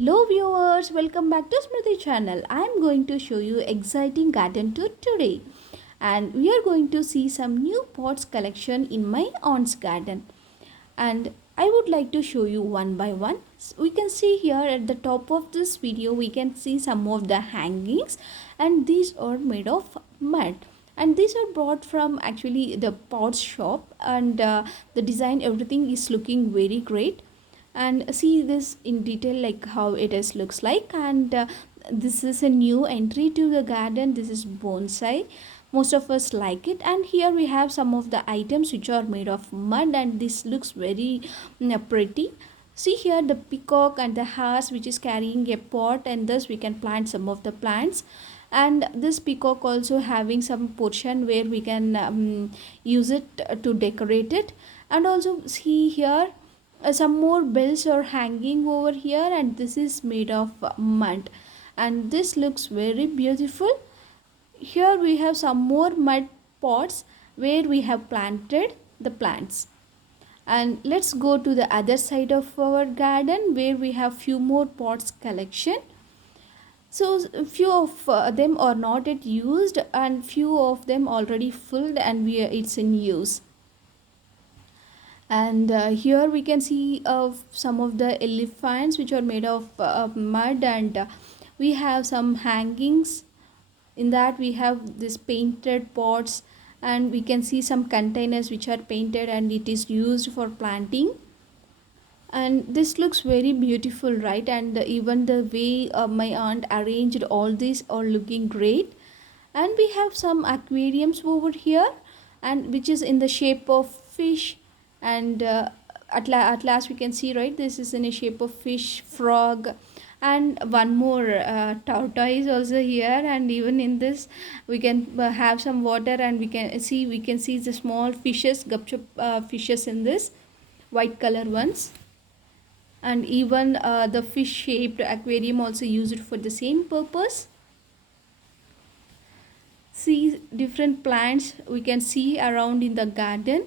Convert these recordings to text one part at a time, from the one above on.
Hello viewers, welcome back to Smriti channel. I am going to show you exciting garden tour today, and we are going to see some new pots collection in my aunt's garden, and I would like to show you one by one. We can see here at the top of this video we can see some of the hangings, and these are made of mud, and these are brought from actually the pots shop, and the design everything is looking very great. And see this in detail like how it is looks like. And this is a new entry to the garden. This is bonsai, most of us like it. And here we have some of the items which are made of mud, and this looks very pretty. See here the peacock and the horse which is carrying a pot, and thus we can plant some of the plants. And this peacock also having some portion where we can use it to decorate it. And also see here some more bells are hanging over here, and this is made of mud, and this looks very beautiful. Here we have some more mud pots where we have planted the plants. And let's go to the other side of our garden where we have few more pots collection. So few of them are not yet used, and few of them already filled, and it's in use. And here we can see some of the elephants which are made of mud. And we have some hangings. In that we have this painted pots, and we can see some containers which are painted, and it is used for planting. And this looks very beautiful, right? And even the way my aunt arranged all these are looking great. And we have some aquariums over here, and which is in the shape of fish. And at last we can see, right, this is in a shape of fish, frog, and one more tortoise also here. And even in this we can have some water, and we can see the small fishes, gupchup fishes in this white color ones. And even the fish shaped aquarium also used for the same purpose. See different plants we can see around in the garden,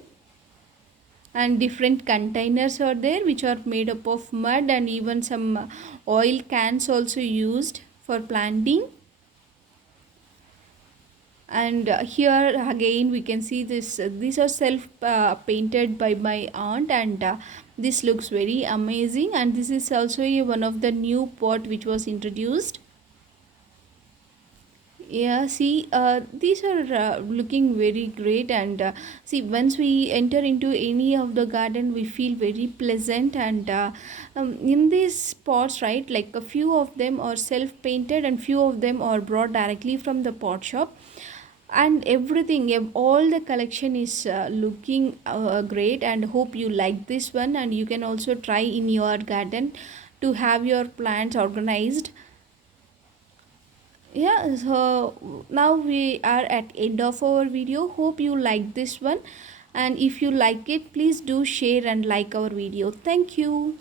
and different containers are there which are made up of mud, and even some oil cans also used for planting. And here again we can see this these are self painted by my aunt. And this looks very amazing, and this is also one of the new pot which was introduced. Yeah, see these are looking very great. And see, once we enter into any of the garden we feel very pleasant. And in these pots, right, like a few of them are self painted, and few of them are brought directly from the pot shop. And everything all the collection is looking great, and hope you like this one. And you can also try in your garden to have your plants organized. Yeah, so now we are at end of our video. Hope you like this one, and if you like it, please do share and like our video. Thank you.